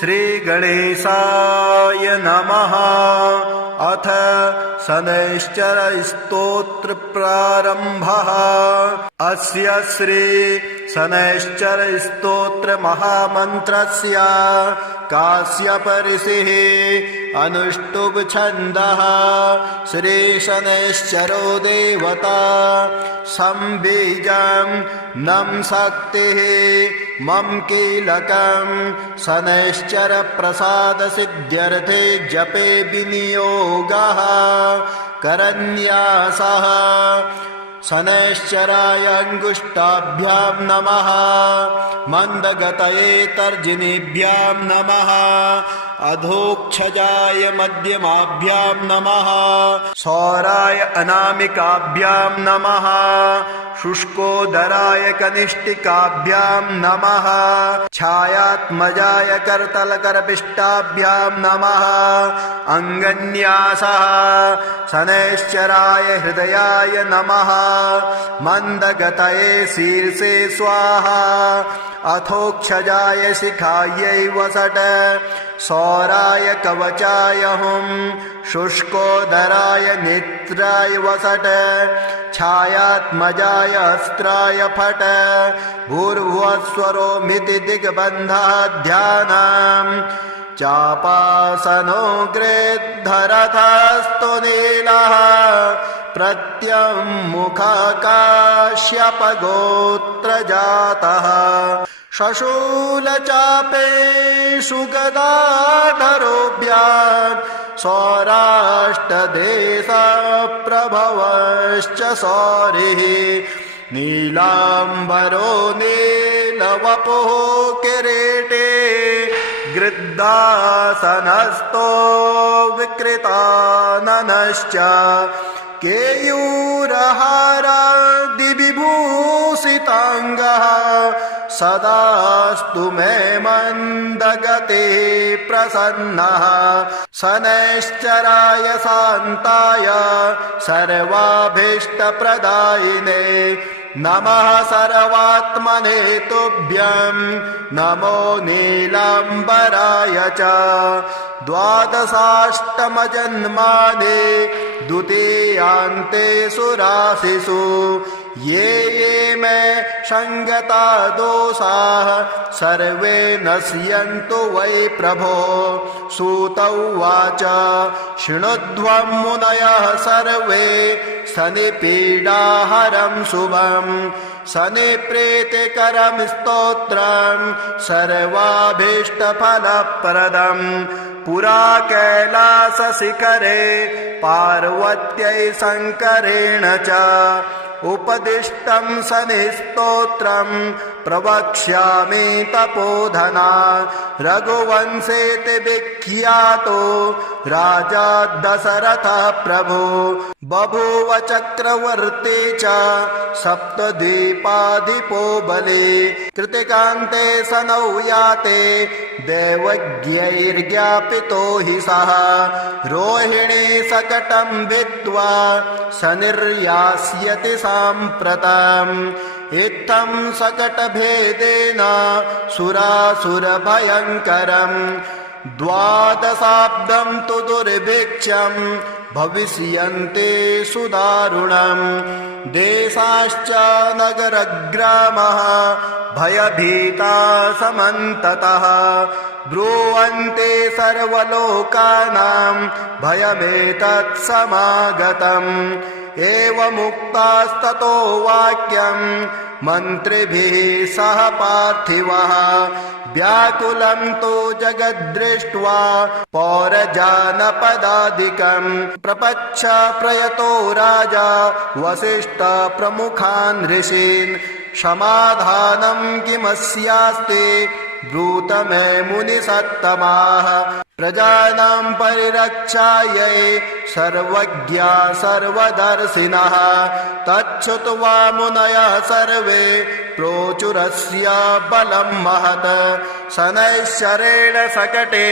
श्रीगणेशाय नमः। अथ शनैश्चरस्तोत्र प्रारम्भः। अस्य श्री शनैश्चरस्तोत्र महामन्त्रस्य काश्यप ऋषिः अनुष्टुप् छन्दः। श्री शनैश्चरो देवता संबीजं नम शक्तिः मम कीलकं शनैश्चर प्रसाद सिद्ध्यर्थे जपे विनियोगः करन्यासः। शनैश्चराय अंगुष्ठाभ्यां नमः। मंदगतये तर्जनीभ्यां नमः। अधोक्षजाय मध्यमाभ्यां नमः। सौराय अनामिकाभ्यां नमः। शुष्कोदराय कनिष्ठिकाभ्यां नमः। छायात्मजाय करतलकरपिष्टाभ्यां नमः। अंगन्यासः। शनैश्चराय हृदयाय नमः। मंदगतये शीर्षे स्वाहा। अथोक्षजाय शिखायै वसट। सौराय कवचाय हुं। शुष्कोदराय नेत्राय वसट। छायात्मजाय अस्त्राय फट। भूर्भुवस्वरोमिति दिग्बन्धः ध्यानम्। चापासनो गृद्धरथस्तु नीलः। प्रत्यङ्मुखकाश्यपगोत्रजातः। शशूलचापेषु गदाधरोऽभ्यां सौराष्ट्रदेशप्रभवश्च सौरिः। नीलाम्बरो नीलवपुः किरीटे। गृध्रासनस्थो विकृताननश्च। केयूरहारादिविभूषिताङ्गः। सदास्तु मे मन्दगते प्रसन्नः। शनैश्चराय शान्ताय सर्वाभीष्टप्रदायिने नमः। सर्वात्मने तुभ्यं नमो नीलाम्बराय च। द्वादशाष्टमजन्मानि द्वितीयान्तेषु राशिषु। ये ये मे संगता दोषाः सर्वे नश्यन्तु वै प्रभो। सूत उवाच शृणुध्वं मुनयः सर्वे शनिपीडाहरं शुभं। शनिप्रीतिकरं स्तोत्रं सर्वाभीष्टफलप्रदम्। पुरा कैलासशिखरे पार्वत्यै शङ्करेण च उपदिष्टं शनिस्तोत्रं प्रवक्ष्यामि तपोधना। रघुवंशेति विख्यातो राजा दशरथः प्रभु। बभूव चक्रवर्ती च सप्तद्वीपाधिपो बली। कृतिकान्ते शनौ याते दैवज्ञैर्ज्ञापितो हि सः। रोहिणी शकटं भित्त्वा शनिर्यास्यति साम्प्रतम्। इत्थं शकटभेदेन सुरासुरभयङ्करम्। द्वादशाब्दं तु दुर्भिक्षं भविष्यन्ते सुदारुणम्। देशाश्च नगरग्रामः भयभीता समन्ततः। ब्रुवन्ते सर्वलोकानां भयमेतत् समागतम्। एवमुक्तास्ततो वाक्यं मन्त्रिभिः सह पार्थिवः। व्याकुलं तु जगद्दृष्ट्वा पौरजानपदादिकं। प्रपच्छ प्रयतो राजा वसिष्ठः प्रमुखान् ऋषीन्। समाधानं किमस्यास्ति ब्रूत मे मुनिसत्तमाः। प्रजानां परिरक्षायै सर्वज्ञा सर्वदर्शिनः। तच्छ्रुत्वा मुनयः सर्वे प्रोचुरस्य बलं महत्। शनैश्चरेण सकटे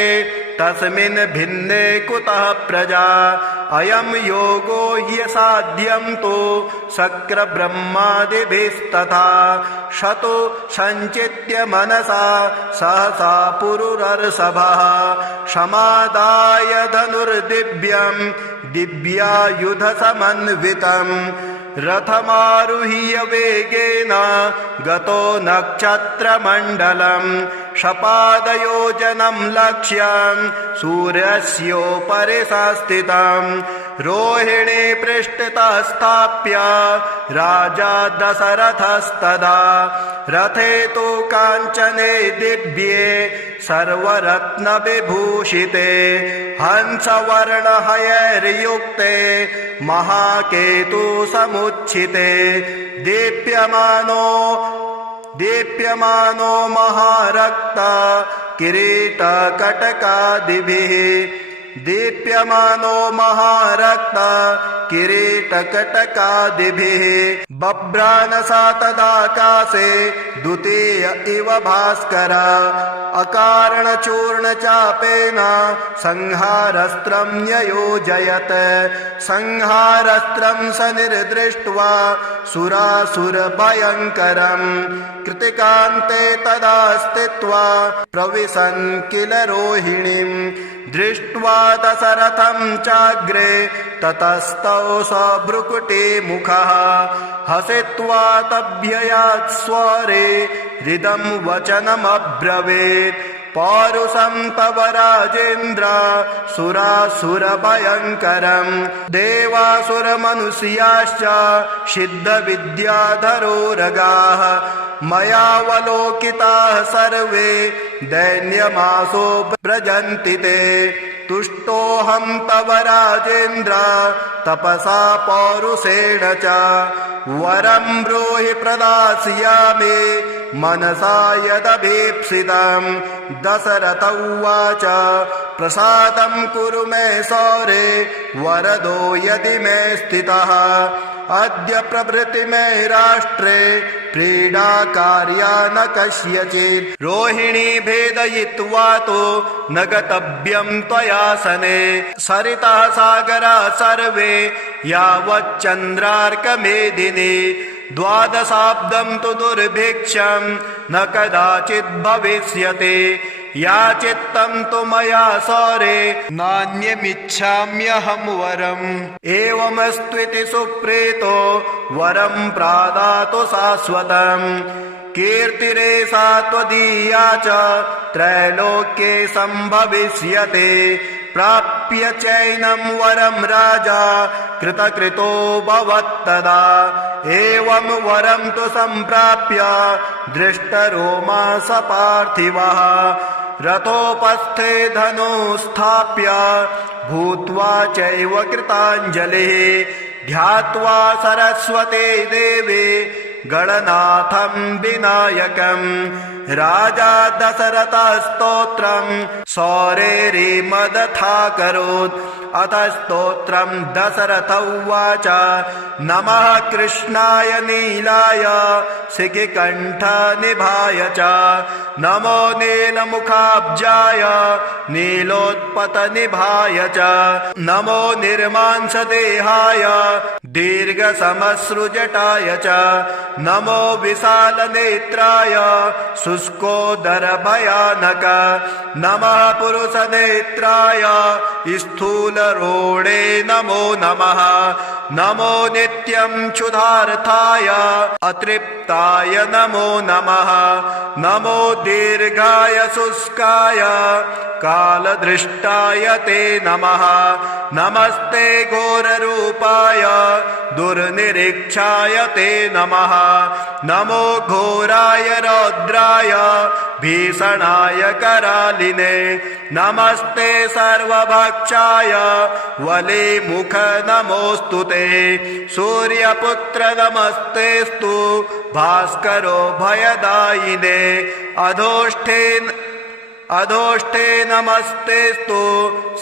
तस्मिन् भिन्ने कुतः प्रजा अयं योगो ह्यसाध्यं तु शक्रब्रह्मादिभिस्तथा शतो सञ्चित्य मनसा सहसा पुरुरर्षभः समादाय धनुर्दिव्यं दिव्यायुधसमन्वितं रथमारुह्य वेगेन गतो नक्षत्रमण्डलं शपादयोजनं लक्ष्यं सूर्यस्योपरि संस्थितं रोहिणी पृष्ठतः स्थाप्य राजा दशरथस्तदा रथे तु काञ्चने दिव्ये सर्वरत्नविभूषिते हंसवर्णहयैर्युक्ते महाकेतु समुच्छिते दीप्यमानो महारक्ता किरीटकटकादिभिः दीप्यमानो महारक्ता किरीटकटकादिभिः बभ्रानसा तदाकाशे द्वितीय इव भास्कर अकारणचूर्णचापेन संहारस्त्रं न्ययोजयत् संहारस्त्रं स निर्दृष्ट्वा सुरासुरभयङ्करं कृतिकान्ते तदा स्थित्वा प्रविशन् किल रोहिणीं दृष्ट्वा दशरथं चाग्रे ततस्तौ स भ्रुकुटिमुखः हसित्वा तभ्ययात् स्वरे हृदं वचनमब्रवीत् पौरुषं तव राजेन्द्र सुरासुरभयङ्करं देवासुरमनुष्याश्च सिद्धविद्याधरोरगाः मयावलोकिताः सर्वे दैन्यमासो व्रजन्ति ते तुष्टोऽहं तव राजेन्द्र तपसा पौरुषेण च वरं ब्रूहि प्रदास्यामि मनसा यदभीप्सितं दशरथ उवाच प्रसादं कुरु मे सौरे वरदो यदि मे स्थितः अद्य प्रभृति मे राष्ट्रे प्रीडा कार्या न कस्यचित् रोहिणी भेदयित्वा तो न गतव्यं त्वया सने सरितः सागरा सर्वे यावच्चन्द्रार्कमेदिनी द्वादशाब्दं तु दुर्भिक्षं न कदाचित् भविष्यति याचित्तं तु मया सौरे नान्यमिच्छाम्यहं वरम् एवमस्त्विति सुप्रीतो वरं प्रादातु शाश्वतम् कीर्तिरेषा त्वदीया च त्रैलोक्ये सम्भविष्यते प्राप्य चैनं वरं राजा कृतकृतो भवत्तदा एवं वरं तु सम्प्राप्य दृष्टरोमा स पार्थिवः रथोपस्थे धनुस्थाप्य भूत्वा चैव कृताञ्जलिः ध्यात्वा सरस्वते देवे गणनाथं विनायकं राजा दशरथस्तोत्रं सौरेरिमदथाकरोत् अथ स्तोत्रं दशरथ उवाच नमः कृष्णाय नीलाय शिखिकण्ठनिभाय च नमो नीलमुखाब्जाय नीलोत्पतनिभाय च नमो निर्मांसदेहाय दीर्घसमश्रुजटाय च नमो विशालनेत्राय शुष्कोदरभयानक नमः पुरुषनेत्राय स्थूलरोणे नमो नमः नमो नित्यं क्षुधार्थाय अतृप्ताय नमो नमः नमो दीर्घाय शुष्काय कालदृष्टाय ते नमः नमस्ते घोररूपाय दुर्निरीक्षाय ते नमः नमो घोराय रौद्राय भीषणाय करालिने नमस्ते सर्वभक्षाय वलिमुख नमोऽस्तु ते सूर्यपुत्र नमस्तेस्तु भास्करो भयदायिने अधोष्ठे नमस्तेस्तु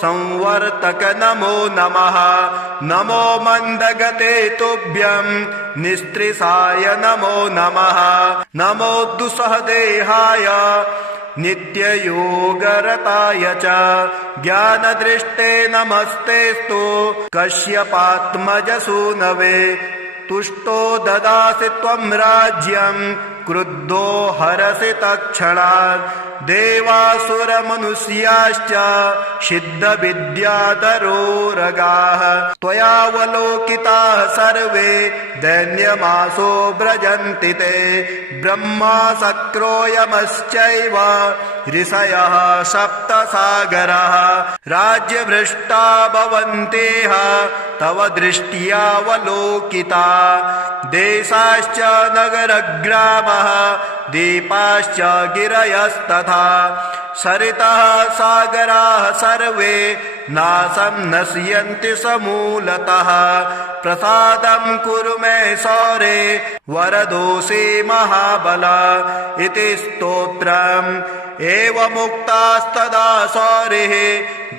संवर्तक नमो नमः नमो मन्दगते तुभ्यं निस्त्रिसाय नमो नमः नमो दुस्सहदेहाय नित्ययोगरताय च ज्ञानदृष्टे नमस्तेस्तु कश्यपात्मजसूनवे तुष्टो ददासि त्वं राज्यं क्रुद्धो हरसि तत्क्षणात् देवासुरमनुष्याश्च सिद्धविद्याधरोरगाः त्वयावलोकिताः सर्वे दैन्यमासो व्रजन्ति ते ब्रह्मा शक्रो यमश्चैव ऋषयः सप्तसागराः राज्यभ्रष्टा भवन्तेह तव दृष्ट्यावलोकिता देशाश्च नगरग्रामः दीपाश्च गिरयस्तथा सरितः सागराः सर्वे नाशं नश्यन्ति समूलतः प्रसादं कुरु मे सौरे वरदोषे महाबला इति स्तोत्रम् एवमुक्तास्तदा सौरिः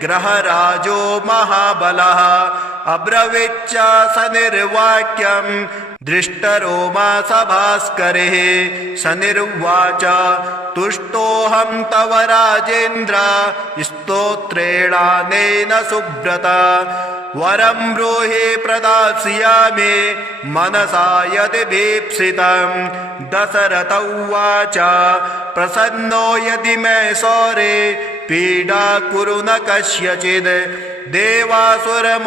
ग्रहराजो महाबलः अब्रवीच्च स निर्वाक्यं दृष्टरोमा सभास्करिः स निर्वाच तुष्टोऽहं तव राजेन्द्र स्तोत्रेणानेन सुब्रत वरं ब्रूहि प्रदास्यामि मनसा यदि भीप्सितं दशरथ उवाच प्रसन्नो यदि मे सौरे पीडा कुरु न कस्यचित्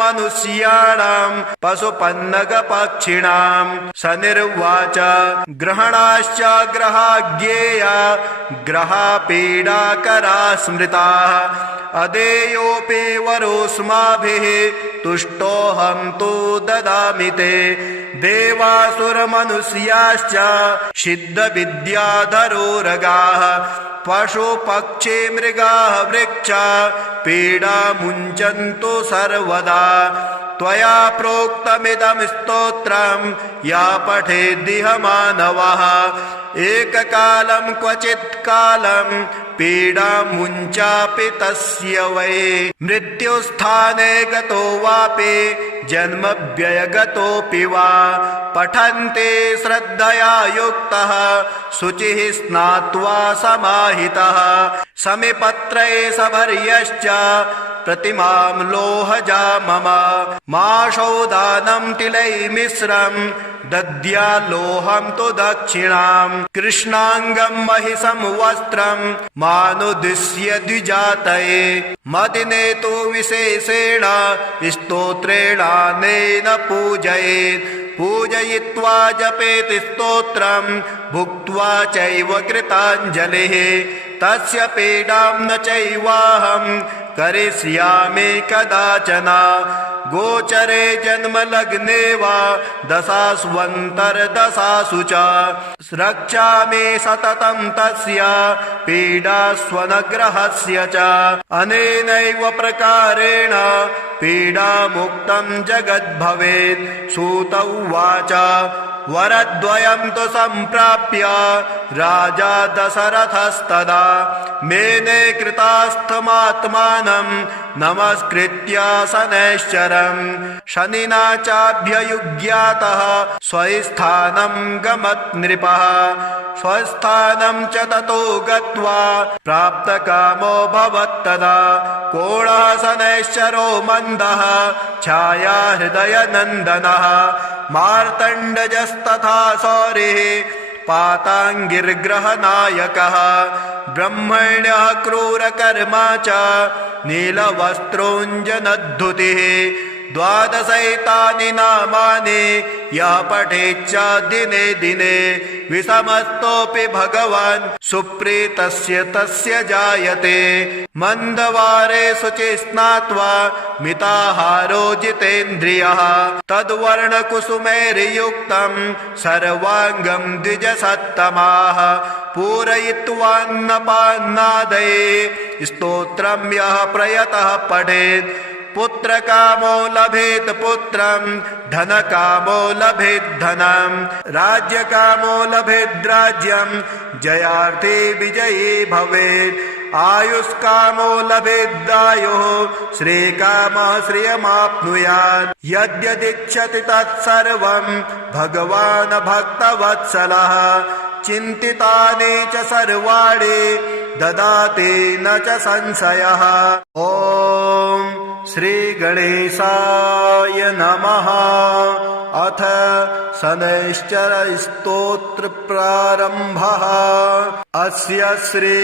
देवासुरमनुष्याणां पशुपन्नगपक्षिणां स निर्वाच ग्रहणाश्च ग्रहाज्ञेया ग्रहापीडाकरा स्मृताः अदेयोऽपि वरोऽस्माभिः तुष्टोऽहं तु ददामि ते देवासुरमनुष्याश्च सिद्धविद्याधरोरगाः पशुपक्षी मृगाः वृक्षा पीडा मुञ्चन्तु सर्वदा त्वया प्रोक्तमिदं स्तोत्रं या पठेद्दिह मानवः एककालं क्वचित् कालं पीडा मुञ्चापि तस्य वै मृत्युस्थाने गतो वापि जन्मव्ययगतोऽपि वा पठन्ते श्रद्धया युक्तः शुचिः स्नात्वा समाहितः समिपत्रे सभर्यश्च प्रतिमां लोहजा मम माशौदानं तिलैर्मिश्रं दद्याल्लोहं तु दक्षिणां कृष्णाङ्गं महिषं वस्त्रं मानुदिश्य द्विजातये मदिने तु विशेषेण स्तोत्रेणानेन पूजयेत् पूजयित्वा जपेत् स्तोत्रं भुक्त्वा चैव कृताञ्जलिः तस्य पीडां न चैवाहं करिष्यामि कदाचन गोचरे जन्मलग्ने वा दशास्वन्तर्दशासु च रक्षामि सततं तस्य पीडास्वनग्रहस्य च अनेनैव प्रकारेण पीडामुक्तं जगद्भवेत् सूत उवाच वरद्वयं तु सम्प्राप्य राजा दशरथस्तदा मेने कृतास्थमात्मानं नमस्कृत्य शनैश्चरं शनिना चाभ्ययुज्ञातः स्वस्थानं गमत् नृपः स्वस्थानं च ततो गत्वा प्राप्तकामो भवत्तदा कोणः शनैश्चरो मन्दः छाया हृदयनन्दनः मार्तण्डजस्तथा सौरिः पाताङ्गिर्ग्रहनायकः ब्रह्मण्यः क्रूरकर्मा च नीलवस्त्रोञ्जनद्धुतिः द्वादशैतानि नामानि यः पठेच्च दिने दिने विषमस्तोऽपि भगवान् सुप्रीतस्य तस्य जायते मन्दवारे शुचि स्नात्वा मिताहारो जितेन्द्रियः तद्वर्णकुसुमैर्युक्तं सर्वाङ्गं द्विजसत्तमाः पूरयित्वान्नपान्नादये स्तोत्रं यः प्रयतः पठेत् पुत्रकामो लभेत् पुत्रं धनकामो लभेत् धनं राज्यकामो लभेत् राज्यं जयार्थी विजयी भवेत् आयुष्कामो लभेदायुः श्रीकामः श्रियमाप्नुयात् यद्यदिच्छति तत्सर्वं भगवान् भक्तवत्सलः चिन्तितानि च सर्वाणि ददाति न च संशयः। ॐ श्रीगणेशाय नमः। अथ शनैश्चरस्तोत्र प्रारम्भः। अस्य श्री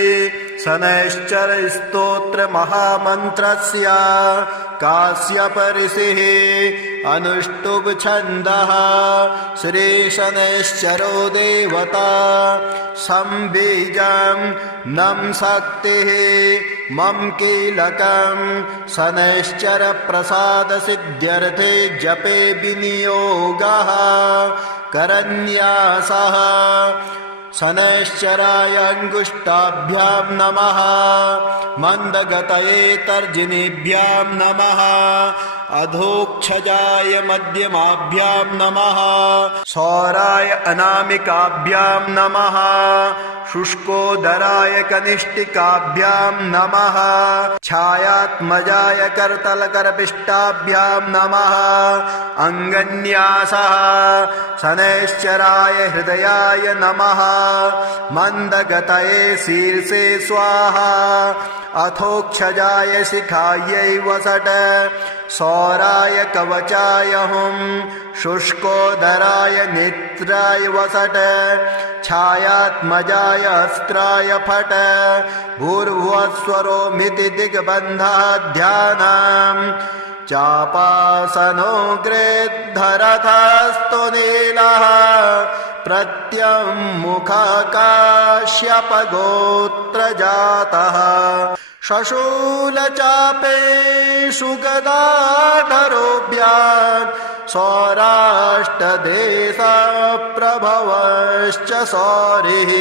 शनैश्चरस्तोत्र महामन्त्रस्य काश्यप ऋषिः अनुष्टुप् छन्दः। श्री शनैश्चरो देवता संबीजं नं शक्तिः मम कीलकं शनैश्चर प्रसाद सिद्ध्यर्थे जपे विनियोगः करन्यासः। शनैश्चराय अंगुष्ठाभ्यां नमः। मंदगतये तर्जनीभ्यां नमः। अधोक्षजाय मध्यमाभ्यां नमः। सौराय अनामिकाभ्यां नमः। शुष्कोदराय कनिष्ठिकाभ्यां नमः। छायात्मजाय करतलकरपिष्टाभ्यां नमः। अंगन्यासः। शनैश्चराय हृदयाय नमः। मंदगतये शीर्षे स्वाहा। अथोक्षजाय शिखायै वसट। सौराय कवचाय हुं। शुष्कोदराय नेत्राय वसट। छायात्मजाय अस्त्राय फट। भूर्भुवस्वरोमिति दिग्बन्धः ध्यानम्। चापासनो गृद्धरथस्तु नीलः। प्रत्यङ्मुखकाश्यपगोत्रजातः। शशूलचापेषु गदाधरोऽभ्याम्। सौराष्ट्रदेशप्रभवश्च सौरिः।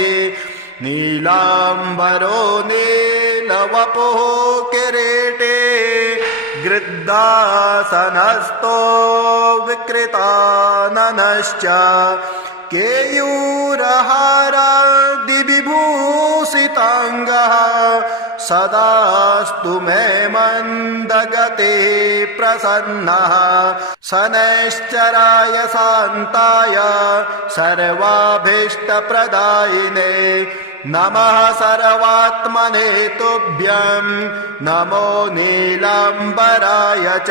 नीलाम्बरो नीलवपुः किरीटे। गृद्धासनस्थो विकृताननश्च। केयूरहारादिविभूषिताङ्गः। सदास्तु मे मन्दगते प्रसन्नः। शनैश्चराय शान्ताय सर्वाभीष्टप्रदायिने नमः। सर्वात्मने तुभ्यं नमो नीलाम्बराय च।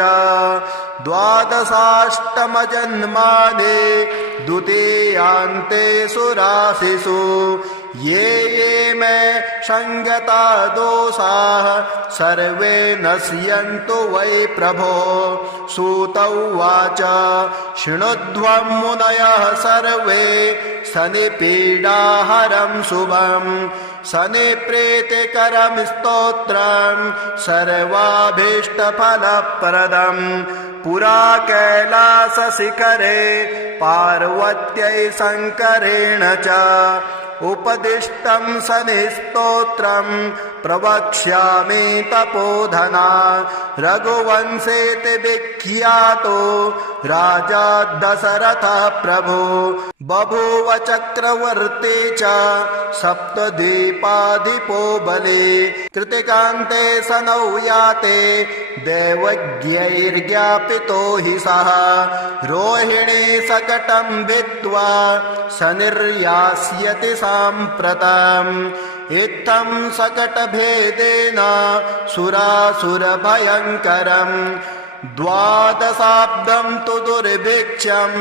द्वादशाष्टमजन्मानि द्वितीयान्तेषु राशिषु। ये मे संगता दोषाः सर्वे नश्यन्तु वै प्रभो। सूत उवाच शृणुध्वं मुनयः सर्वे शनिपीडाहरं शुभम्। शनिप्रीतिकरं स्तोत्रं सर्वाभीष्टफलप्रदम्। पुरा कैलासशिखरे पार्वत्यै शङ्करेण च उपदिष्टं शनिस्तोत्रं प्रवक्ष्यामि तपोधना। रघुवंशेति विख्यातो राजा दशरथः प्रभु। बभूव चक्रवर्ती च सप्तद्वीपाधिपो बली। कृतिकान्ते शनौ याते दैवज्ञैर्ज्ञापितो हि सः। रोहिणी शकटं भित्त्वा शनिर्यास्यति साम्प्रतम्। इत्थं शकटभेदेन सुरासुरभयङ्करम्। द्वादशाब्दं तु दुर्भिक्षं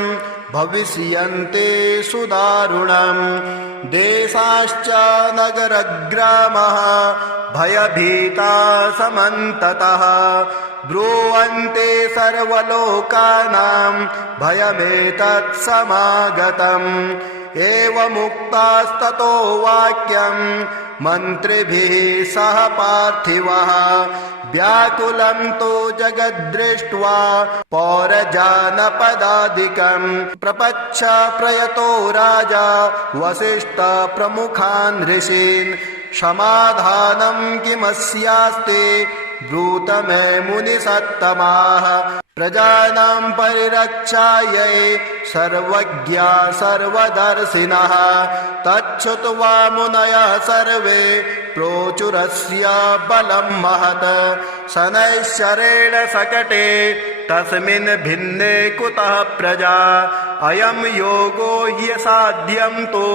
भविष्यन्ति सुदारुणम्। देशाश्च नगरग्रामः भयभीता समन्ततः। ब्रुवन्ति सर्वलोकानां भयमेतत् समागतम्। एवमुक्तास्ततो वाक्यं मन्त्रिभिः सह पार्थिवः। व्याकुलं तु जगद्दृष्ट्वा पौरजानपदादिकम्। प्रपच्छ प्रयतो राजा वसिष्ठ प्रमुखान् ऋषीन्। समाधानं किमस्यास्ति ब्रूत मे मुनिसत्तमाः। प्रजानां परिरक्षायै सर्वज्ञा सर्वदर्शिनः। तच्छ्रुत्वा मुनयः सर्वे प्रोचुरस्य बलं महत्। शनैश्चरेण शकटे तस्मिन् भिन्ने कुतः प्रजा अयं योगो ह्यसाध्यं तु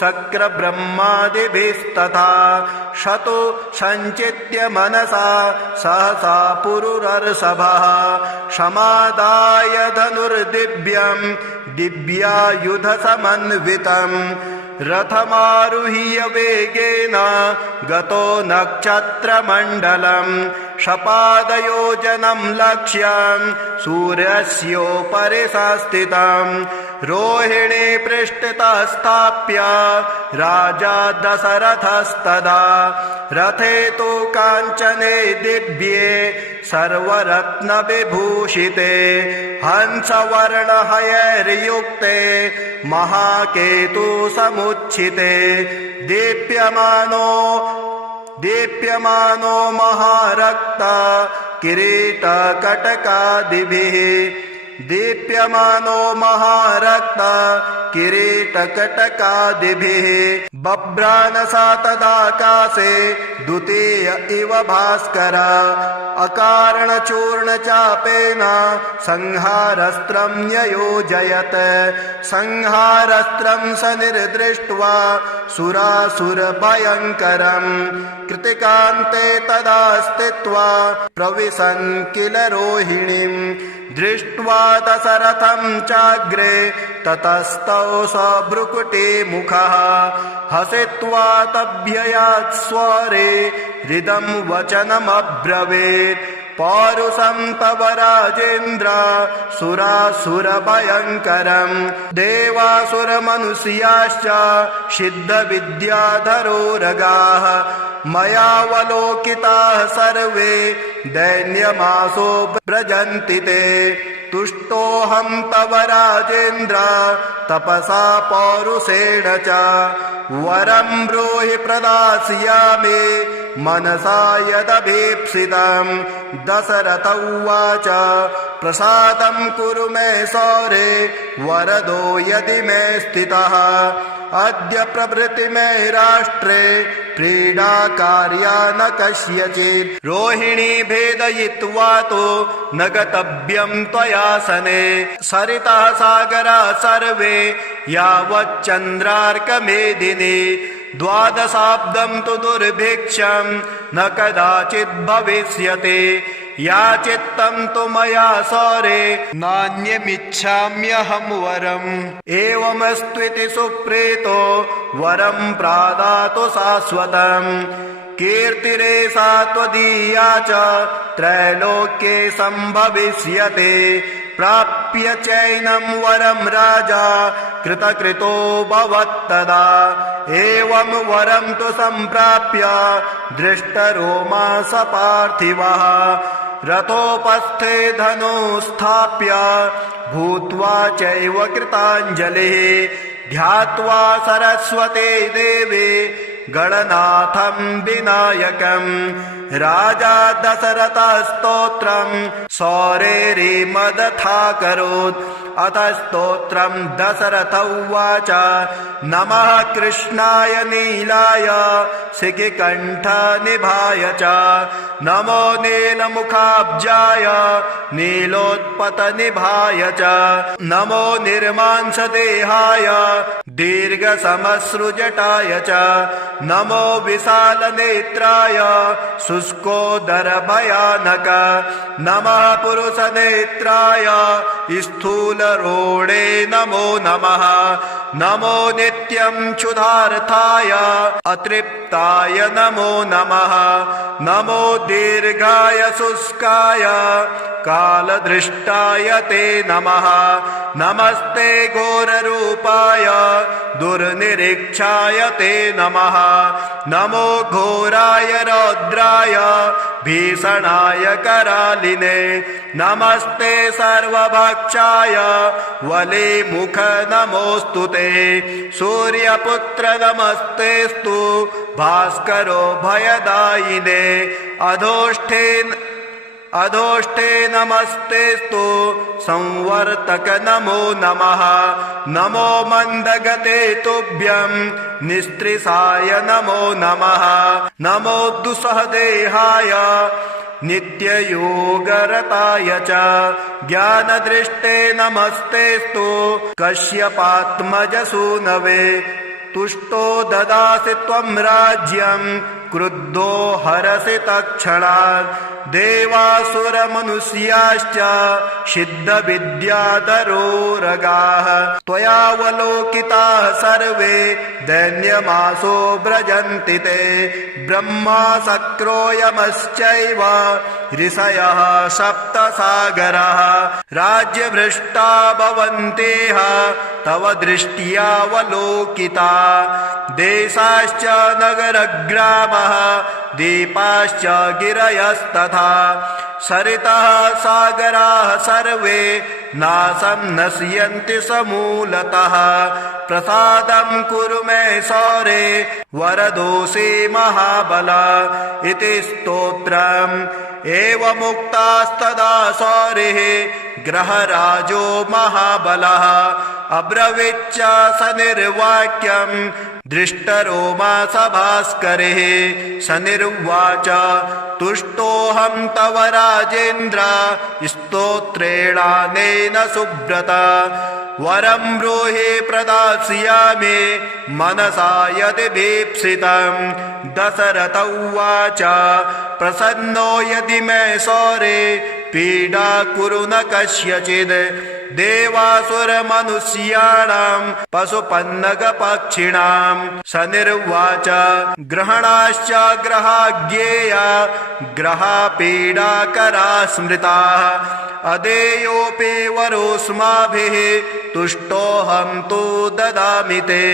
शक्र ब्रह्मादिभिस्तथा शतो संचित्य मनसा सहसा पुरुरर्षभः समादाय धनुर्दिव्यं दिव्यायुधसमन्वितं रथमारुह्य वेगेन गतो नक्षत्रमण्डलं शपादयोजनं लक्ष्यं सूर्यस्योपरि संस्थितं रोहिणी पृष्ठतः स्थाप्य राजा दशरथस्तदा रथे तु काञ्चने दिव्ये सर्वरत्नविभूषिते हंसवर्णहयैर्युक्ते महाकेतु समुच्छिते दीप्यमानो महारक्ता किरीटकटकादिभिः दीप्यमानो महारक्ता किरीटकटकादिभिः बभ्रानसा तदाकाशे द्वितीय इव भास्कर अकारणचूर्णचापेन संहारस्त्रं न्ययोजयत् संहारस्त्रं स निर्दृष्ट्वा सुरासुरभयङ्करम् कृतिकान्ते तदा स्थित्वा प्रविशन् किल रोहिणीम् दृष्ट्वा दशरथं चाग्रे ततस्तौ स भ्रुकुटी मुखः हसित्वा तभ्ययात् स्वरे हृदं वचनमब्रवीत् पौरुषं तव राजेन्द्र सुरासुरभयङ्करं देवासुरमनुष्याश्च सिद्धविद्याधरोरगाः मयावलोकिताः सर्वे दैन्यमासो व्रजन्ति ते तुष्टोऽहं तव राजेन्द्र तपसा पौरुषेण च वरं ब्रूहि प्रदास्यामि मनसा यदभीप्सितं दशरथ उवाच प्रसादं कुरु मे सौरे वरदो यदि मे स्थितः अद्य प्रभृति मे राष्ट्रे क्रीडा कार्या न कस्यचित् रोहिणी भेदयित्वा तो न गतव्यं त्वयासने सरितः सागरा सर्वे यावच्चन्द्रार्कमेदिनी द्वादशाब्दं तु दुर्भिक्षं न कदाचित् भविष्यति याचित्तं तु मया सौरे नान्यमिच्छाम्यहं वरम् एवमस्त्विति सुप्रीतो वरं प्रादातु शाश्वतम् कीर्तिरेषा त्वदीया च त्रैलोक्ये सम्भविष्यते प्राप्य चैनं वरं राजा कृतकृतो भवत्तदा एवं वरं तु सम्प्राप्य दृष्टरोमा स पार्थिवः रथोपस्थे धनुस्थाप्य भूत्वा चैव कृताञ्जलिः ध्यात्वा सरस्वती देवी गणनाथं विनायकं राजा दशरथस्तोत्रं सौरेरिमदथाकरोत् अथ स्तोत्रं दशरथ उवाच नमः कृष्णाय नीलाय शिखिकण्ठनिभाय च नमो नीलमुखाब्जाय नीलोत्पतनिभाय च नमो निर्मांसदेहाय दीर्घसमश्रुजटाय च नमो विशालनेत्राय शुष्कोदरभयानक नमः पुरुषनेत्राय स्थूलरोणे नमो नमः नमो नित्यं क्षुधार्थाय अतृप्ताय नमो नमः नमो दीर्घाय शुष्काय कालदृष्टाय ते नमः नमस्ते घोररूपाय दुर्निरीक्षाय ते नमः नमो घोराय रौद्राय भीषणाय करालिने नमस्ते सर्वभक्षाय वलिमुख नमोऽस्तु ते सूर्यपुत्र नमस्तेस्तु भास्करो भयदायिने अधोष्ठे नमस्तेस्तु संवर्तक नमो नमः नमो मन्दगते तुभ्यं निस्त्रिसाय नमो नमः नमो दुस्सहदेहाय नित्ययोगरताय च ज्ञानदृष्टे नमस्तेस्तु कश्यपात्मजसूनवे तुष्टो ददासि त्वं राज्यं क्रुद्धो हरसि तत्क्षणात् देवासुरमनुष्याश्च सिद्धविद्याधरोरगाः त्वयावलोकिताः सर्वे दैन्यमासो व्रजन्ति ते ब्रह्मा शक्रोयमश्चैव ऋषयः सप्तसागराः राज्यभ्रष्टा भवन्तेह तव दृष्ट्यावलोकिता देशाश्च नगरग्रामः दीपाश्च गिरयस्तथा सरितः सागराः सर्वे नाशं नश्यन्ति समूलतः प्रसादं कुरु मे सौरे वरदोषे महाबल इति स्तोत्रम् एवमुक्तास्तदा सौरिः ग्रहराजो महाबलः अब्रवीच्च स निर्वाक्यं दृष्टरोमा सभास्करिः स निर्वाच तुष्टोऽहं तव राजेन्द्र स्तोत्रेणानेन सुब्रत वरं ब्रूहि प्रदास्यामि मनसा यदि भीप्सितं दशरथ उवाच प्रसन्नो यदि मे सौरे पीडा कुरु न कस्यचिद् देवासुरमनुष्याणां पशुपन्नगपक्षिणां स निर्वाच ग्रहणाश्च ग्रहाज्ञेया ग्रहापीडाकरा स्मृताः अदेयोऽपि वरोऽस्माभिः तुष्टोऽहं तु ददामि ते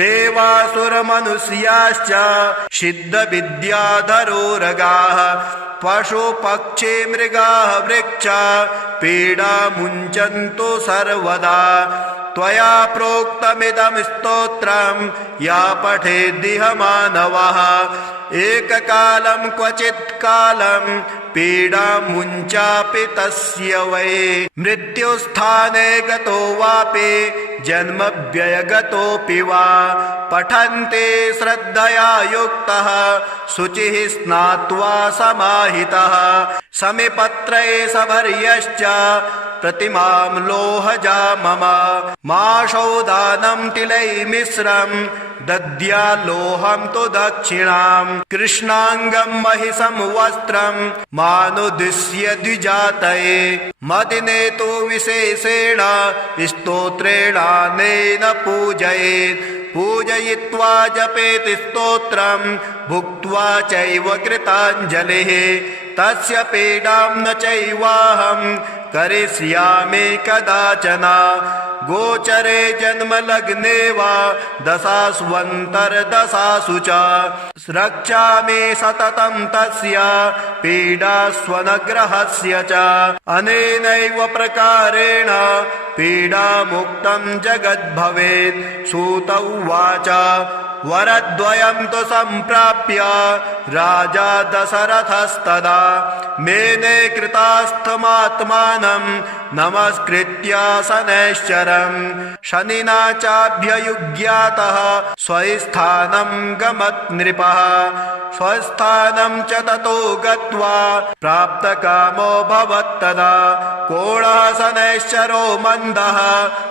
देवासुरमनुष्याश्च सिद्धविद्याधरोरगाः पशुपक्षी मृगाः वृक्षा पीडा मुञ्चन्तु सर्वदा त्वया प्रोक्तमिदं स्तोत्रं या पठेद्दिह मानवः एककालं क्वचित् कालं पीडा मुञ्चापि तस्य वै मृत्युस्थाने गतो वापि जन्मव्ययगतोऽपि वा पठन्ते श्रद्धया युक्तः शुचिः स्नात्वा समाहितः समिपत्रे सभर्यश्च प्रतिमां लोहजा मम माशौदानं तिलैर्मिश्रं दद्याल्लोहं तु दक्षिणां कृष्णाङ्गं महिषं वस्त्रं मानुदिश्य द्विजातये मदिने तु विशेषेण स्तोत्रेणानेन पूजयेत् पूजयित्वा जपेत् स्तोत्रं भुक्त्वा चैव कृताञ्जलिः तस्य पीडां न चैवाहं करिष्यामि कदाचन गोचरे जन्मलग्ने वा दशास्वन्तर्दशासु च रक्षामि सततं तस्य पीडास्वनग्रहस्य च अनेनैव प्रकारेण पीडामुक्तं जगद्भवेत् सूत उवाच वरद्वयं तु सम्प्राप्य राजा दशरथस्तदा मेने कृतास्थमात्मानं नमस्कृत्य शनैश्चरं शनिना चाभ्ययुज्ञातः स्वस्थानं गमत् नृपः स्वस्थानं च ततो गत्वा प्राप्तकामो भवत्तदा कोणः शनैश्चरो मन्दः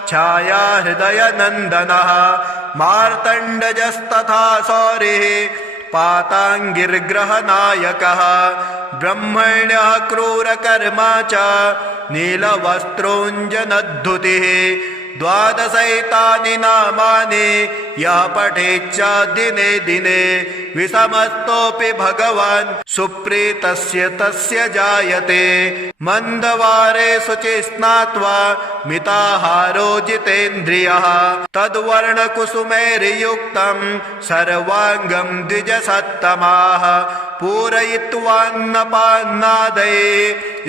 छाया हृदयनन्दनः मार्तण्डजस्तथा सौरिः पाताङ्गिर्ग्रहनायकः ब्रह्मण्यः क्रूरकर्मा च नीलवस्त्रोञ्जनद्धुतिः द्वादशैतानि नामानि यः पठेच्च दिने दिने विषमस्तोऽपि भगवान् सुप्रीतस्य तस्य जायते मन्दवारे शुचि स्नात्वा मिताहारो जितेन्द्रियः तद्वर्णकुसुमैर्युक्तं सर्वाङ्गं द्विजसत्तमाः पूरयित्वान्नपान्नादये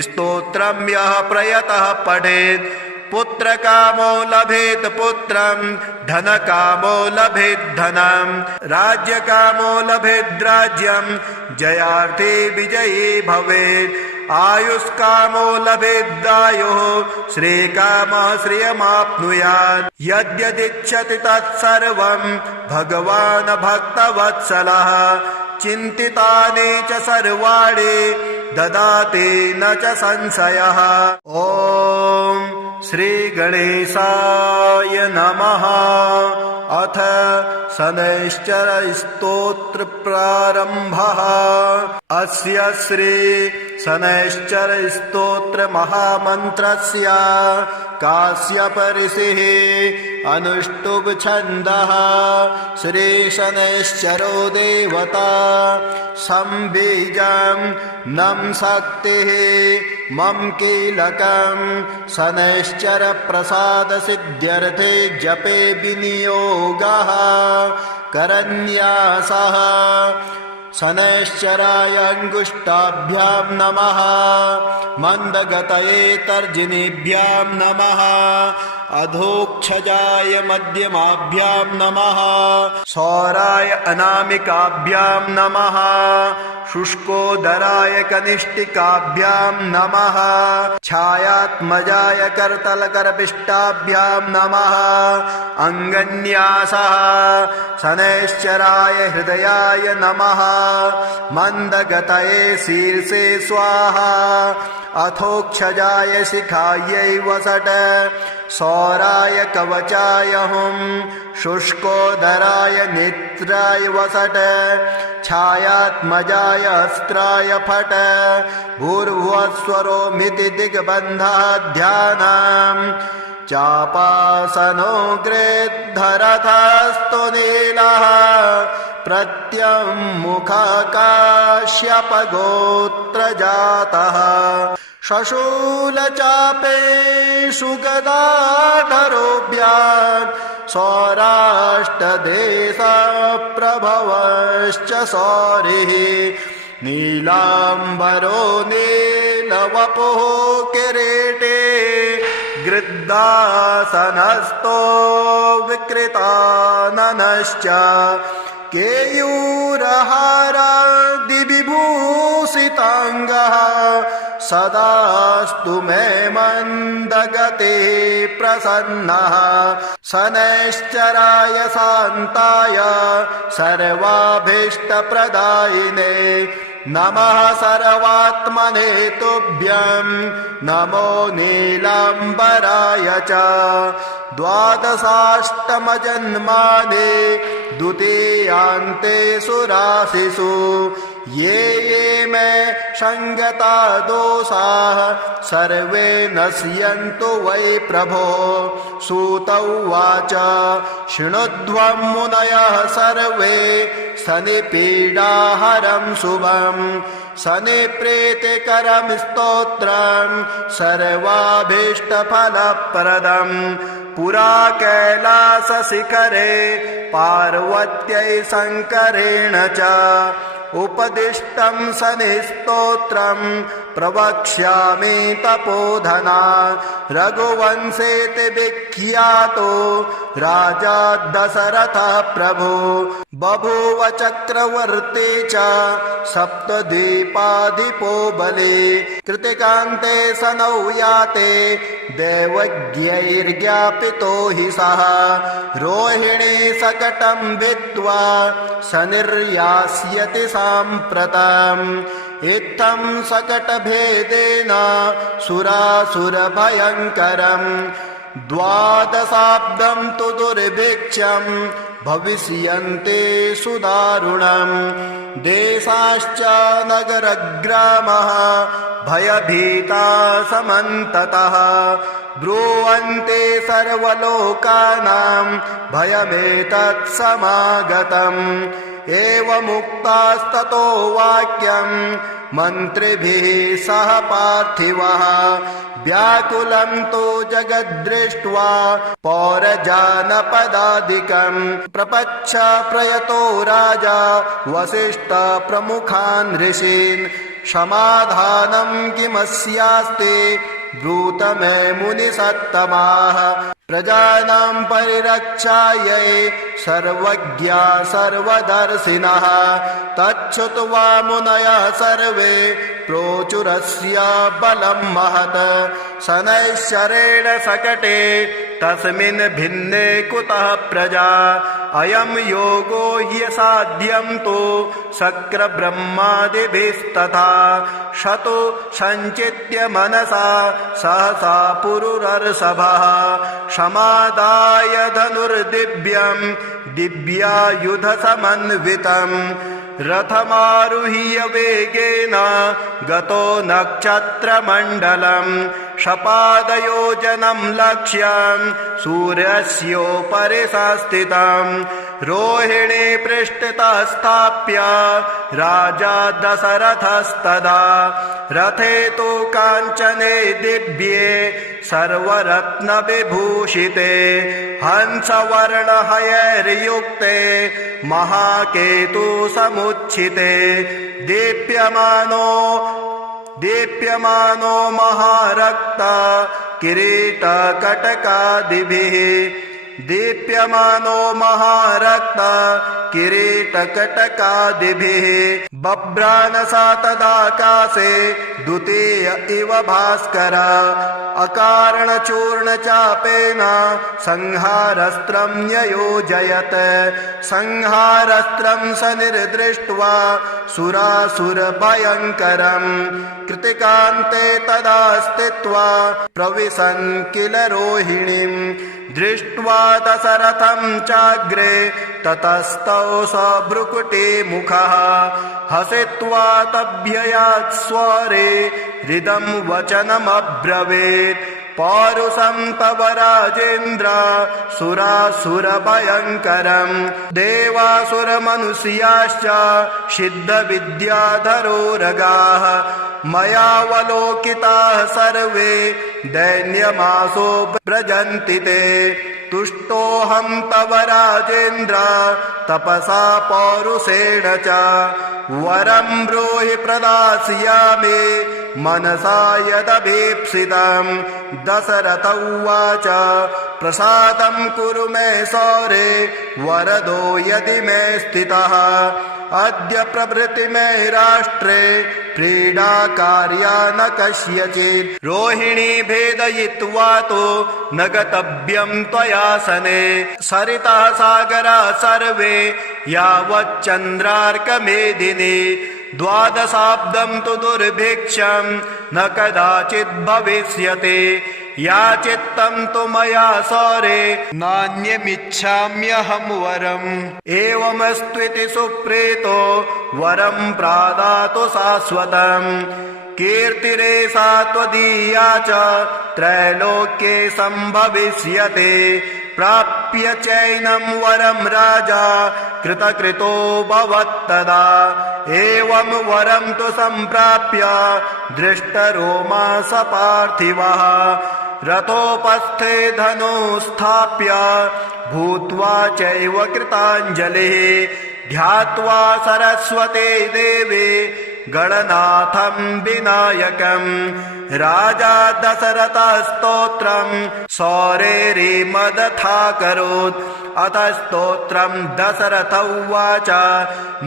स्तोत्रं यः प्रयतः पठेत् पुत्रकामो लभेत् पुत्रं धनकामो लभेत् धनं राज्यकामो लभेत् राज्यं जयार्थी विजयी भवेत् आयुष्कामो लभेदायुः श्रीकामः श्रियमाप्नुयात् यद्यदिच्छति तत्सर्वं भगवान् भक्तवत्सलः चिन्तितानि च सर्वाणि ददाति न च संशयः। ॐ श्री गणेशाय नमः। अथ शनैश्चर स्तोत्र प्रारंभः। अस्य श्री शनैश्चर स्तोत्र महामन्त्रस्य काश्यप ऋषिः अनुष्टुप् छन्दः। श्री शनैश्चरो देवता संबीजं नं शक्तिः मम कीलकं शनैश्चर प्रसाद सिद्ध्यर्थे जपे विनियोगः करन्यासः। शनैश्चराय अंगुष्ठाभ्यां नमः। मंदगतये तर्जनीभ्यां नमः। अधोक्षजाय मध्यमाभ्यां नमः। सौराय अनामिकाभ्यां नमः। शुष्कोदराय कनिष्ठिकाभ्यां नमः। छायात्मजाय करतलकरपिष्टाभ्यां नमः। अंगन्यासः शनैश्चराय हृदयाय नमः। मंदगतये शीर्षे स्वाहा। अथोक्षजाय शिखायै वसट। सौराय कवचाय हुं। शुष्कोदराय नेत्राय वसट। छायात्मजाय अस्त्राय फट। भूर्भुवस्वरोमिति दिग्बन्धः ध्यानम्। चापासनो गृद्धरथस्तु नीलः। प्रत्यङ्मुखकाश्यपगोत्रजातः। शशूलचापेषु गदाधरोऽभ्याम्। सौराष्ट्रदेशप्रभवश्च सौरिः। नीलाम्बरो नीलवपुः किरीटे। गृद्धासनस्थो विकृताननश्च। केयूरहारादिविभूषिताङ्गः। सदास्तु मे मन्दगते प्रसन्नः। शनैश्चराय शान्ताय सर्वाभीष्टप्रदायिने नमः। सर्वात्मने तुभ्यं नमो नीलाम्बराय च। द्वादशाष्टमजन्मानि द्वितीयान्तेषु राशिषु। ये ये मे संगता दोषाः सर्वे नश्यन्तु वै प्रभो। सूत उवाच शृणुध्वं मुनयः सर्वे शनिपीडाहरं शुभम्। शनिप्रीतिकरं स्तोत्रं सर्वाभीष्टफलप्रदम्। पुरा कैलासशिखरे पार्वत्यै शङ्करेण च उपदिष्टं शनिस्तोत्रं प्रवक्ष्यामि तपोधना। रघुवंशेति विख्यातो राजा दशरथः प्रभु। बभूव चक्रवर्ती च सप्तद्वीपाधिपो बली। कृतिकान्ते शनौ याते दैवज्ञैर्ज्ञापितो हि सः। रोहिणी शकटं भित्त्वा शनिर्यास्यति साम्प्रतम्। इत्थं शकटभेदेन सुरासुरभयङ्करम्। द्वादशाब्दं तु दुर्भिक्षं भविष्यन्ति सुदारुणम्। देशाश्च नगरग्रामः भयभीता समन्ततः। ब्रुवन्ति सर्वलोकानां भयमेतत् समागतम्। एवमुक्तास्ततो वाक्यं मन्त्रिभिः सह पार्थिवः। व्याकुलं तु जगद्दृष्ट्वा पौरजानपदादिकम्। प्रपच्छ प्रयतो राजा वसिष्ठ प्रमुखान् ऋषीन्। समाधानं किमस्यास्ति ब्रूत मे मुनिसत्तमाः। प्रजानां परिरक्षायै सर्वज्ञा सर्वदर्शिनः। तच्छ्रुत्वा मुनयः सर्वे प्रोचुरस्य बलं महत्। शनैश्चरेण शकटे तस्मिन् भिन्ने कुतः प्रजा अयं योगो ह्यसाध्यं तु शक्रब्रह्मादिभिस्तथा शतो सञ्चित्य मनसा सहसा पुरुरर्षभः समादाय धनुर्दिव्यं दिव्यायुधसमन्वितम् रथमारुह्य वेगेन गतो नक्षत्रमण्डलम् शपादयोजनं लक्ष्यं सूर्यस्योपरि संस्थितं रोहिणी पृष्ठतः स्थाप्य राजा दशरथस्तदा रथे तु काञ्चने दिव्ये सर्वरत्नविभूषिते हंसवर्णहयैर्युक्ते महाकेतु समुच्छिते दीप्यमानो महारक्ता किरीटकटकादिभिः दीप्यमानो महारक्ता किरीटकटकादिभिः बभ्रानसा तदाकाशे द्वितीय इव भास्कर अकारणचूर्णचापेन संहारस्त्रं न्ययोजयत् संहारस्त्रं स निर्दृष्ट्वा सुरासुरभयङ्करम् कृतिकान्ते तदा स्थित्वा प्रविशन् किल रोहिणीम् दृष्ट्वा दशरथं चाग्रे ततस्तौ स भ्रुकुटी मुखः हसित्वा तभ्ययात् स्वरे हृदं वचनमब्रवीत् पौरुषं तव राजेन्द्र सुरासुरभयङ्करम् देवासुरमनुष्याश्च सिद्धविद्याधरोरगाः मयावलोकिताः सर्वे दैन्यमासो व्रजन्ति ते तुष्टोऽहं तव राजेन्द्र तपसा पौरुषेण च वरं ब्रूहि प्रदास्यामि मनसा यदभीप्सितं दशरथ उवाच प्रसादं कुरु मे सौरे वरदो यदि मे स्थितः अद्य प्रभृति मे राष्ट्रे प्रीडा कार्या न कस्यचित् रोहिणी भेदयित्वा तो न गतव्यं त्वया सने सरितः सागरा सर्वे यावच्चन्द्रार्कमेदिनी द्वादशाब्दं तु दुर्भिक्षं न कदाचित् भविष्यति याचितं तु मया सौरे नान्यमिच्छाम्यहं वरम् एवमस्त्विति सुप्रीतो वरं प्रादातु शाश्वतम् कीर्तिरेषा त्वदीया च त्रैलोक्ये सम्भविष्यते प्राप्य चैनं वरं राजा कृतकृतो भवत्तदा एवं वरं तु सम्प्राप्य दृष्टरोमा स पार्थिवः रथोपस्थे धनुस्थाप्य भूत्वा चैव कृताञ्जलिः ध्यात्वा सरस्वते देवे गणनाथं विनायकम् राजा दशरथस्तोत्रं सौरेरिमदथाकरोत् अथ स्तोत्रं दशरथ उवाच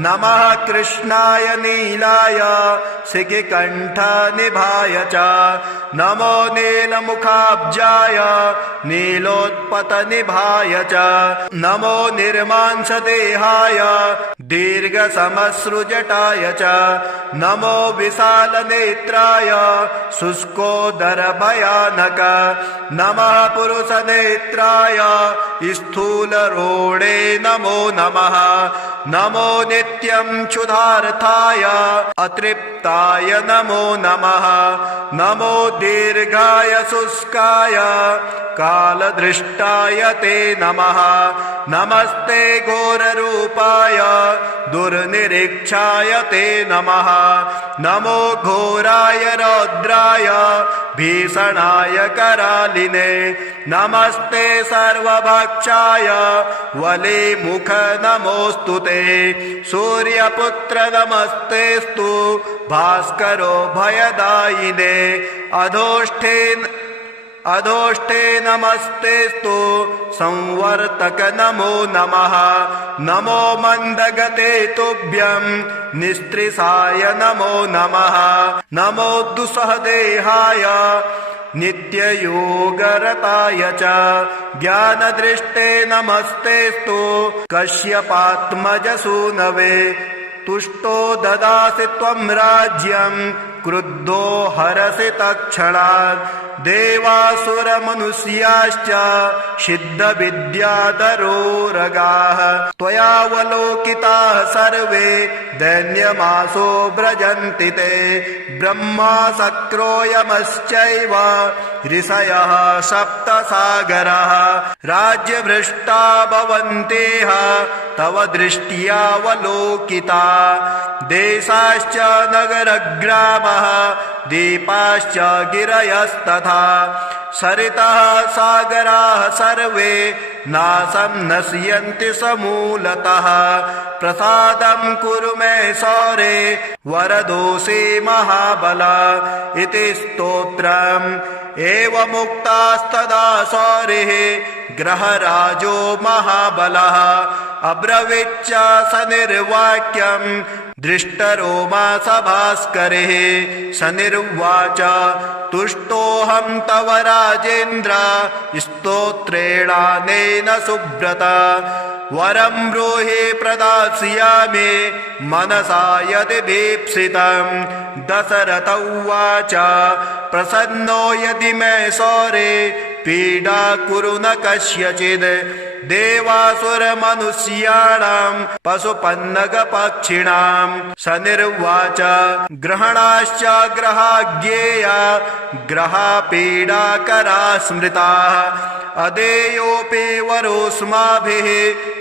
नमः कृष्णाय नीलाय शिखिकण्ठनिभाय च नमो नीलमुखाब्जाय नीलोत्पतनिभाय च नमो निर्मांसदेहाय दीर्घसमश्रुजटाय च नमो विशालनेत्राय शुष्कोदरभयानक नमः पुरुषनेत्राय स्थूलरोणे नमो नमः नमो नित्यं क्षुधार्थाय अतृप्ताय नमो नमः नमो दीर्घाय शुष्काय कालदृष्टाय ते नमः नमस्ते घोररूपाय दुर्निरीक्षाय ते नमः नमो घोराय रौद्राय भीषणाय करालिने नमस्ते सर्वभक्षाय वलिमुख नमोऽस्तु ते सूर्यपुत्र नमस्तेस्तु भास्करो भयदायिने अधोष्ठे नमस्तेस्तु संवर्तक नमो नमः नमो मन्दगते तुभ्यं निस्त्रिसाय नमो नमः नमो दुस्सहदेहाय नित्ययोगरताय च ज्ञानदृष्टे नमस्तेस्तु कश्यपात्मज सूनवे तुष्टो ददासि त्वं राज्यं क्रुद्धो हरसि तत्क्षणात् देवासुरमनुष्याश्च सिद्धविद्याधरोरगाः त्वयावलोकिताः सर्वे दैन्यमासो व्रजन्ति ते ब्रह्मा शक्रोयमश्चैव ऋषयः सप्तसागराः राज्यभ्रष्टा भवन्तेह तव दृष्ट्यावलोकिता देशाश्च नगरग्रामः दीपाश्च गिरयस्तथा सरितः सागराः सर्वे नाशं नश्यन्ति समूलतः प्रसादं कुरु मे सौरे वरदोषे महाबल इति स्तोत्रम् एवमुक्तास्तदा सौरिः ग्रहराजो महाबलः अब्रवीच्च स निर्वाक्यं दृष्टरोमा सभास्करिः स निर्वाच तुष्टोऽहं तव राजेन्द्र स्तोत्रेणानेन सुब्रत वरं ब्रूहि प्रदास्यामि मनसा यदि भीप्सितं दशरथ उवाच प्रसन्नो यदि मे सौरे पीडा कुरु न कस्यचिद् देवासुरमनुष्याणां पशुपन्नगपक्षिणां स निर्वाच ग्रहणाश्च ग्रहाज्ञेया ग्रहापीडाकरा स्मृताः अदेयोऽपि वरोऽस्माभिः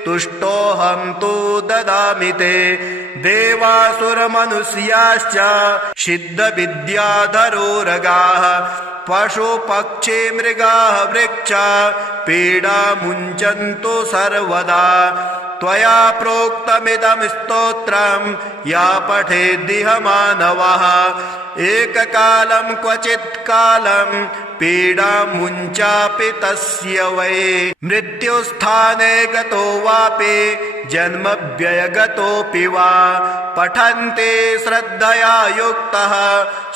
तुष्टोऽहं तु ददामि ते देवासुरमनुष्याश्च सिद्धविद्याधरोरगाः पशुपक्षी मृगाः वृक्षा पीडा मुञ्चन्तु सर्वदा त्वया प्रोक्तमिदं स्तोत्रं या पठेद्दिह मानवः एककालं क्वचित् कालं पीडा मुञ्चापि तस्य वै मृत्युस्थाने गतो वापि जन्मव्ययगतोऽपि वा पठन्ते श्रद्धया युक्तः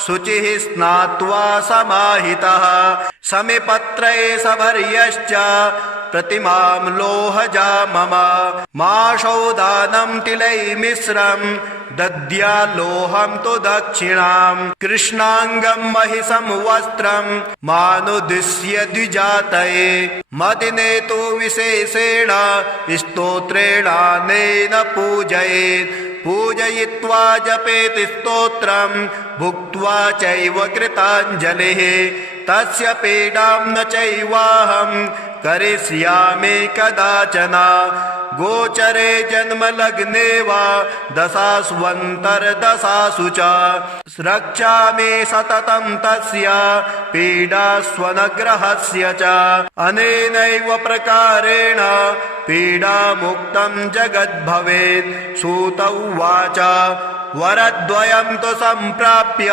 शुचिः स्नात्वा समाहितः समिपत्रे सभर्यश्च प्रतिमां लोहजा मम माशौदानं तिलैर्मिश्रं दद्यालोहं तु दक्षिणां कृष्णाङ्गं महिषं वस्त्रं मानुदिश्य द्विजातये मदिने तु विशेषेण स्तोत्रेणानेन पूजयेत् पूजयित्वा जपेति स्तोत्रं भुक्त्वा चैव कृताञ्जलिः तस्य पीडां न चैवाहं करिष्यामि कदाचन गोचरे जन्मलग्ने वा दशास्वन्तर्दशासु च रक्षामि सततं तस्य पीडास्वनग्रहस्य च अनेनैव प्रकारेण पीडामुक्तं जगद्भवेत् सूत उवाच वरद्वयं तु सम्प्राप्य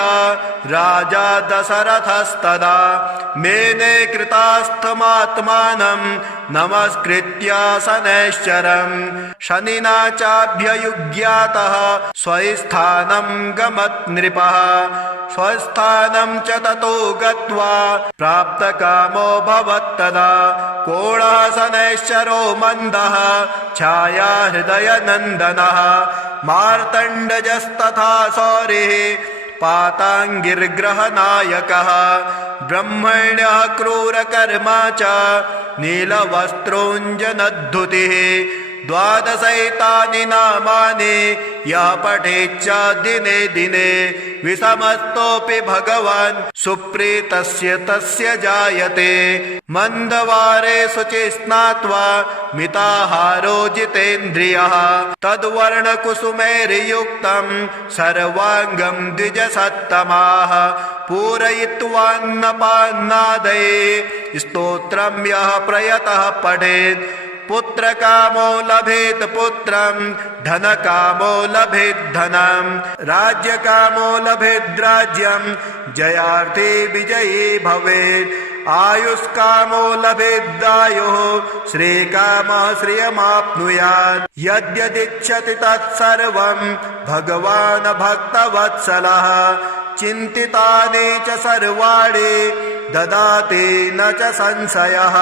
राजा दशरथस्तदा मेने कृतास्थमात्मानं नमस्कृत्य शनैश्चरं शनिना चाभ्ययुज्ञातः स्वस्थानं गमत् नृपः स्वस्थानं च ततो गत्वा प्राप्तकामो भवत्तदा कोणः शनैश्चरो मन्दः छाया हृदयनन्दनः मार्तण्डजस्तथा सौरिः पाताङ्गिर्ग्रहनायकः ब्रह्मण्यः क्रूरकर्मा च नीलवस्त्रोञ्जनद्धुतिः द्वादशैतानि नामानि यः पठेच्च दिने दिने विषमस्तोऽपि भगवान् सुप्रीतस्य तस्य जायते मन्दवारे शुचि स्नात्वा मिताहारो जितेन्द्रियः तद्वर्णकुसुमैर्युक्तं सर्वाङ्गं द्विजसत्तमाः पूरयित्वान्नपान्नादये स्तोत्रं यः प्रयतः पठेत् पुत्रकामो लभेत् पुत्रं धनकामो लभेत् धनं राज्यकामो लभेत् राज्यं जयार्थी विजयी भवेत् आयुष्कामो लभेदायुः श्रीकामः श्रियमाप्नुयात् यद्यदिच्छति तत्सर्वं भगवान् भक्तवत्सलः चिन्तितानि च सर्वाणि ददाति न च संशयः।